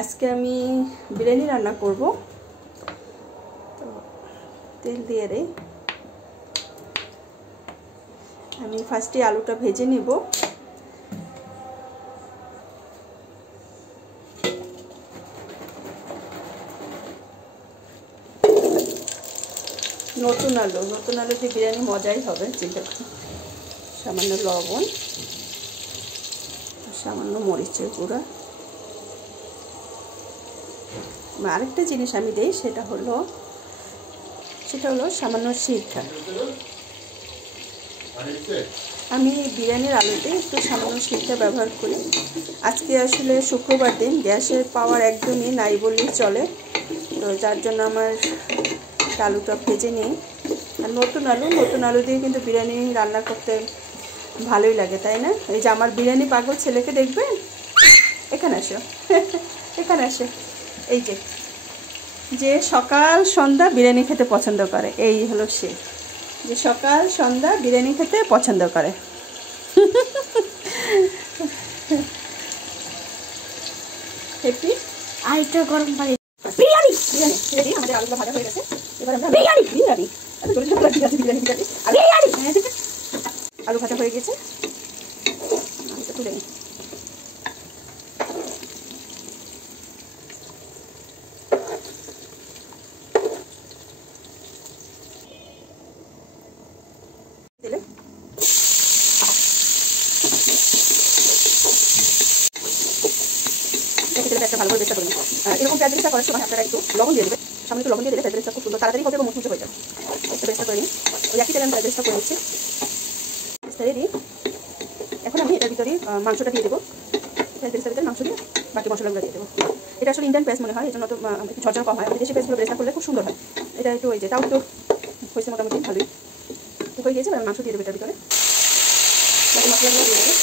আজকে আমি বিরিয়ানি রান্না করব। তো তেল দিয়ে দেই। আমি ফার্স্টে আলুটা ভেজে নেব। নতুন আলু দিয়ে বিরিয়ানি মজাই হবে। চিন্তা করি। সামান্য লবণ, সামান্য মরিচের গুঁড়া। আরেকটা জিনিস আমি দেই, সেটা হলো সামান্য সিরকা। আমি বিরিয়ানির আলুতে একটু সামান্য সিরকা ব্যবহার করি। আজকে আসলে শুক্রবার দিন, গ্যাসের পাওয়ার একদমই নাই বললেই চলে। তো যার জন্য আমার আলুটা ভেজে নিই। আর নতুন আলু দিয়ে কিন্তু বিরিয়ানি রান্না করতে ভালোই লাগে, তাই না? এই যে আমার বিরিয়ানি পাগল ছেলেকে দেখবেন, এখানে আসো এখানে আসো। এই যে সকাল সন্ধ্যা বিরিয়ানি খেতে পছন্দ করে, এই হলো সে, যে সকাল সন্ধ্যা বিরিয়ানি খেতে পছন্দ করে। হ্যাপি আইটা গরম পানি বিরিয়ানি রেডি। আমাদের আলুটা ভাজা হয়ে গেছে। এবার আমরা বিরিয়ানি আলু ভাজা হয়ে গেছে। আলুটা তুলে নিই। ভালো করে চেষ্টা করবেন। এরকম পেঁয়াজ বেরেস্তা করার সময় আপনারা একটু লবণ দিয়ে দেবেন। সামনে একটু লবণ দিয়ে দিলে পেঁয়াজ বেরেস্তা খুব সুন্দর তাড়াতাড়ি হবে এবং মুচমুচে হয়ে যাবে। একটু বেরেস্তা করে নিই। ওই একই তেলে আমি পেঁয়াজ বেরেস্তা করে নিচ্ছি। রেডি। এখন আমি এটার ভিতরে মাংসটা দিয়ে দেবো। পেঁয়াজ বেরেস্তার ভিতরে মাংস দিয়ে বাকি মশলাগুলো দিয়ে দেবো। এটা আসলে ইন্ডিয়ান পেঁয়াজ মনে হয়, এই জন্য তো একটু ঝরঝর কম হয়। আমি দেশি পেঁয়াজগুলো বেরেস্তা করলে খুব সুন্দর হয়। এটা একটু ওই যে তাও একটু হয়েছে, মোটামুটি ভালোই তো হয়ে গেছে। মাংস দিয়ে দেবো এটার ভিতরে, বাকি মশলাগুলো দিয়ে দেবো।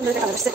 সুন্দর একটা কালার আসছে।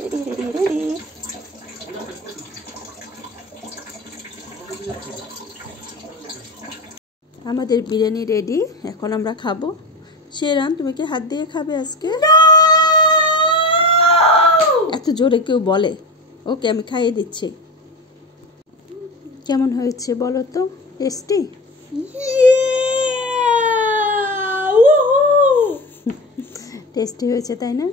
Ready ready ready. আমাদের বিরিয়ানি রেডি, এখন আমরা খাবো। শেরান, তুমি কি হাত দিয়ে খাবে আজকে? এত জোরে কেউ বলে? ওকে, আমি খাইয়ে দিচ্ছি। কেমন হয়েছে বলো তো? টেস্টি? টেস্টি হয়েছে তাই না?